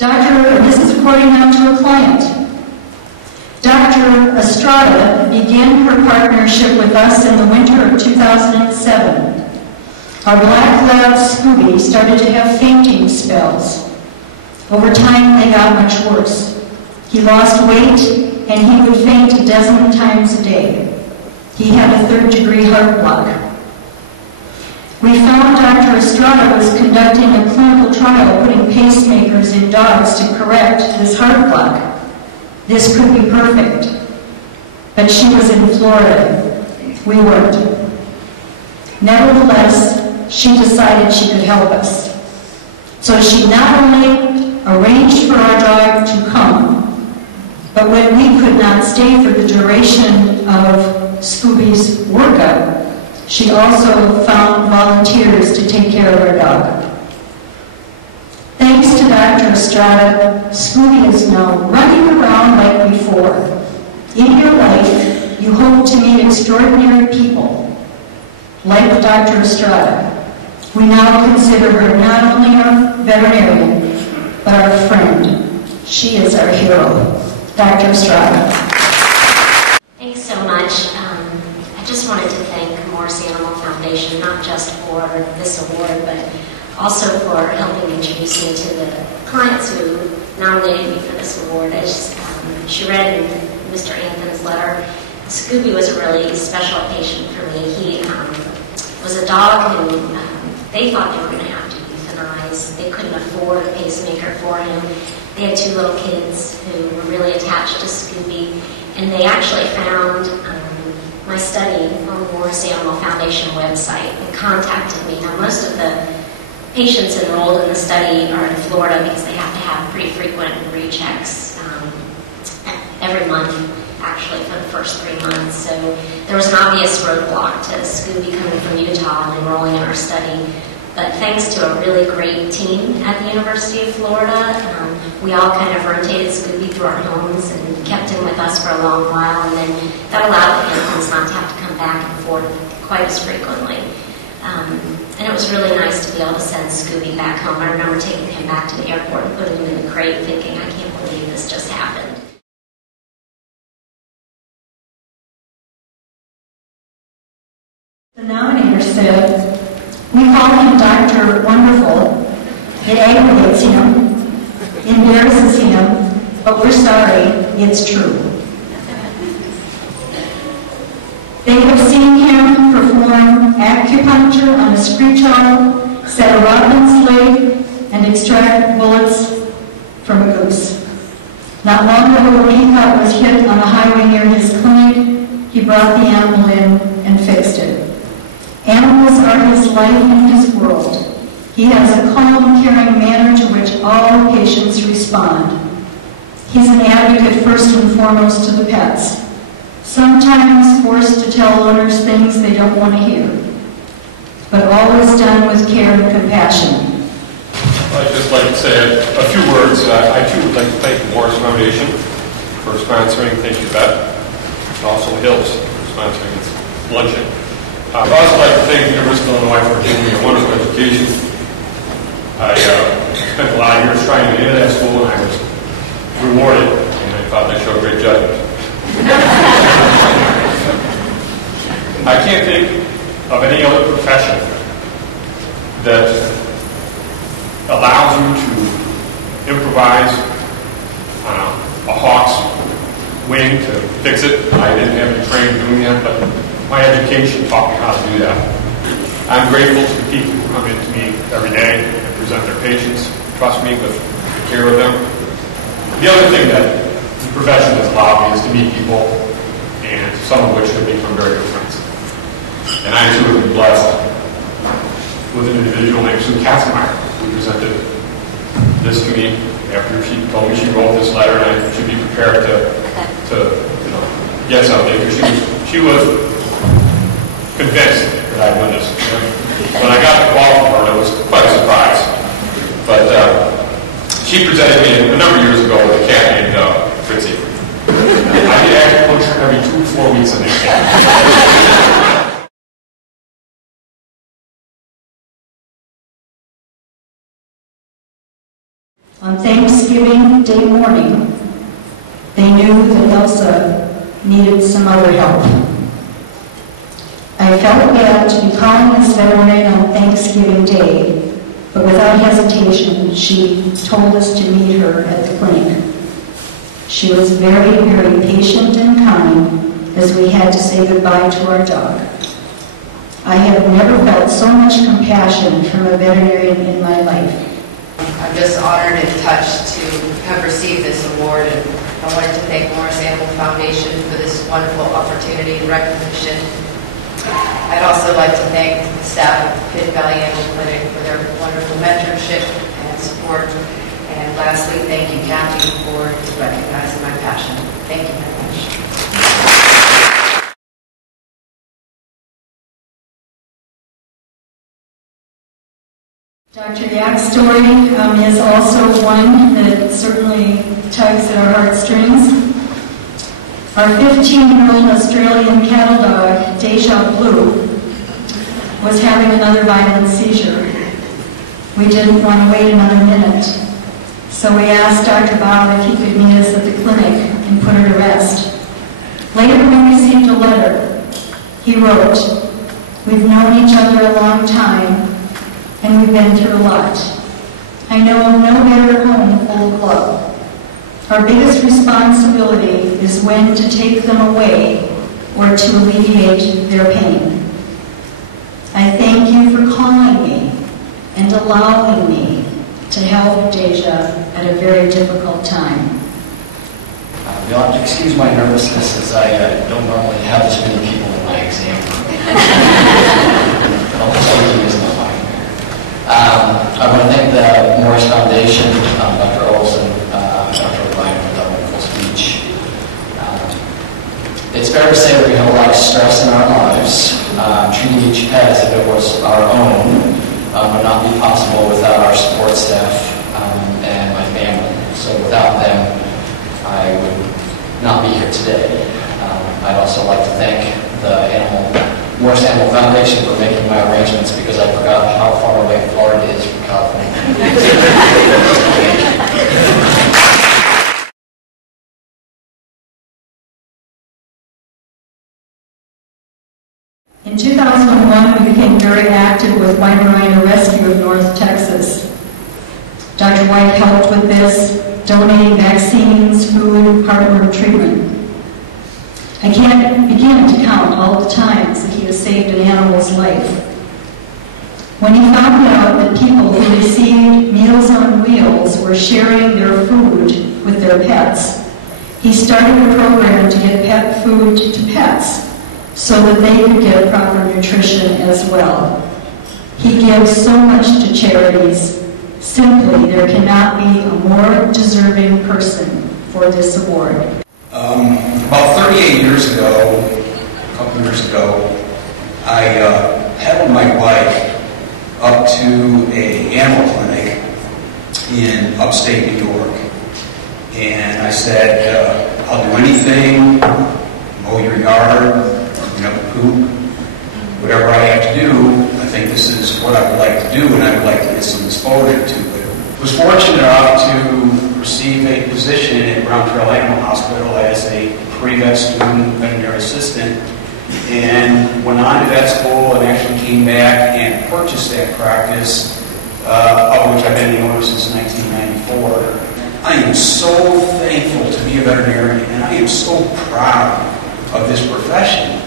This is according now to a client. Dr. Estrada began her partnership with us in the winter of 2007. Our black lab Scooby started to have fainting spells. Over time, they got much worse. He lost weight, and he would faint a dozen times a day. He had a third-degree heart block. We found Dr. Estrada was conducting a clinical trial putting pacemakers in dogs to correct this heart block. This could be perfect. But she was in Florida. We weren't. Nevertheless, she decided she could help us. So she not only arranged for our dog to come, but when we could not stay for the duration of Scooby's workout, she also found volunteers to take care of our dog. Thanks to Dr. Estrada, Scooby is now running around like before. In your life, you hope to meet extraordinary people, like Dr. Estrada. We now consider her not only our veterinarian, but our friend. She is our hero. Dr. Estrada. Thanks so much. I just wanted to thank Morris Animal Foundation, not just for this award, but also for helping introduce me to the clients who nominated me for this award. As she read in Mr. Anthony's letter, Scooby was a really special patient for me. He was a dog who they thought they were going to have to euthanize. They couldn't afford a pacemaker for him. They had two little kids who were really attached to Scooby, and they actually found my study on the Morris Animal Foundation website and contacted me. Now, most of the patients enrolled in the study are in Florida because they have to have pretty frequent rechecks every month, actually, for the first 3 months. So there was an obvious roadblock to Scooby coming from Utah and enrolling in our study. But thanks to a really great team at the University of Florida, we all kind of rotated Scooby through our homes and kept him with us for a long while, and then that allowed the animals not to have to come back and forth quite as frequently. And it was really nice to be able to send Scooby back home. I remember taking him back to the airport and putting him in the crate thinking, I can't believe this just happened. The nominator said, "We call him Dr. Wonderful. It aggravates him, embarrasses him, but we're sorry, it's true." They have seen him perform acupuncture on a screech owl, set a robin's leg, and extract bullets from a goose. Not long ago, when he thought was hit on a highway near his clinic, he brought the animal in and fixed it. Animals are his life and his world. He has a calm, caring manner to which all patients respond. He's an advocate first and foremost to the pets, sometimes forced to tell owners things they don't want to hear, but always done with care and compassion. I'd just like to say a few words. I too would like to thank the Morris Foundation for sponsoring Thank You Vet, and also Hills for sponsoring this luncheon. I'd also like to thank the University of Illinois for giving me a wonderful education. I spent a lot of years trying to get into that school, and I was rewarded, and I thought they showed great judgment. I can't think of any other profession that allows you to improvise on a hawk's wing to fix it. I didn't have any training doing that, but my education taught me how to do that. I'm grateful to the people who come in to me every day and present their patients, trust me with the care of them. The other thing that the profession has allowed me is to meet people, and some of which have become very good friends. And I too have been blessed with an individual named Sue Katzenmeyer, who presented this to me after she told me she wrote this letter, and I should be prepared to get something. She was convinced that I'd win this. When I got the call from her, it was quite a surprise. But she presented me a number of years ago with a cat named Fritzy. I did acupuncture every 2 to 4 weeks in that cat. On Thanksgiving Day morning, they knew that Elsa needed some other help. I felt bad to be calling this veterinarian on Thanksgiving Day, but without hesitation, she told us to meet her at the clinic. She was very, very patient and kind as we had to say goodbye to our dog. I have never felt so much compassion from a veterinarian in my life. I'm just honored and touched to have received this award, and I wanted to thank Morris Animal Foundation for this wonderful opportunity and recognition. I'd also like to thank the staff of Pitt Valley Animal Clinic for their wonderful mentorship and support. And lastly, thank you, Kathy, for recognizing my passion. Thank you very much. Dr. Yak's story is also one that certainly tugs at our heartstrings. Our 15-year-old Australian cattle dog, Deja Blue, was having another violent seizure. We didn't want to wait another minute, so we asked Dr. Bob if he could meet us at the clinic and put her to rest. Later we received a letter. He wrote, "We've known each other a long time, and we've been through a lot. I know of no better home full of love. Our biggest responsibility is when to take them away or to alleviate their pain. I thank you for calling me and allowing me to help Deja at a very difficult time." You'll have to excuse my nervousness as I don't normally have this many people in my exam room. I want to thank the Morris Foundation, Dr. Olson, Dr. O'Brien for that wonderful speech. It's fair to say that we have a lot of stress in our lives. Treating each pet as if it was our own would not be possible without our support staff and my family. So without them, I would not be here today. I'd also like to thank the Morris Animal Foundation for making my arrangements, because I forgot how far away Florida is from California. In 2001, we became very active with Weimaraner Rescue of North Texas. Dr. White helped with this, donating vaccines, food, heartworm treatment. I can't begin to count all the times that he has saved an animal's life. When he found out that people who received Meals on Wheels were sharing their food with their pets, he started a program to get pet food to pets so that they could get proper nutrition as well. He gives so much to charities. Simply, there cannot be a more deserving person for this award. About 38 years ago, a couple years ago, I pedaled my bike up to an animal clinic in upstate New York. And I said, I'll do anything, mow your yard, clean up the poop, whatever I have to do. I think this is what I would like to do, and I would like to get some exposure to it. I was fortunate enough to receive a position at Brown Trail Animal Hospital as a pre-vet student veterinary assistant, and went on to vet school and actually came back and purchased that practice, of which I've been the owner since 1994. I am so thankful to be a veterinarian, and I am so proud of this profession.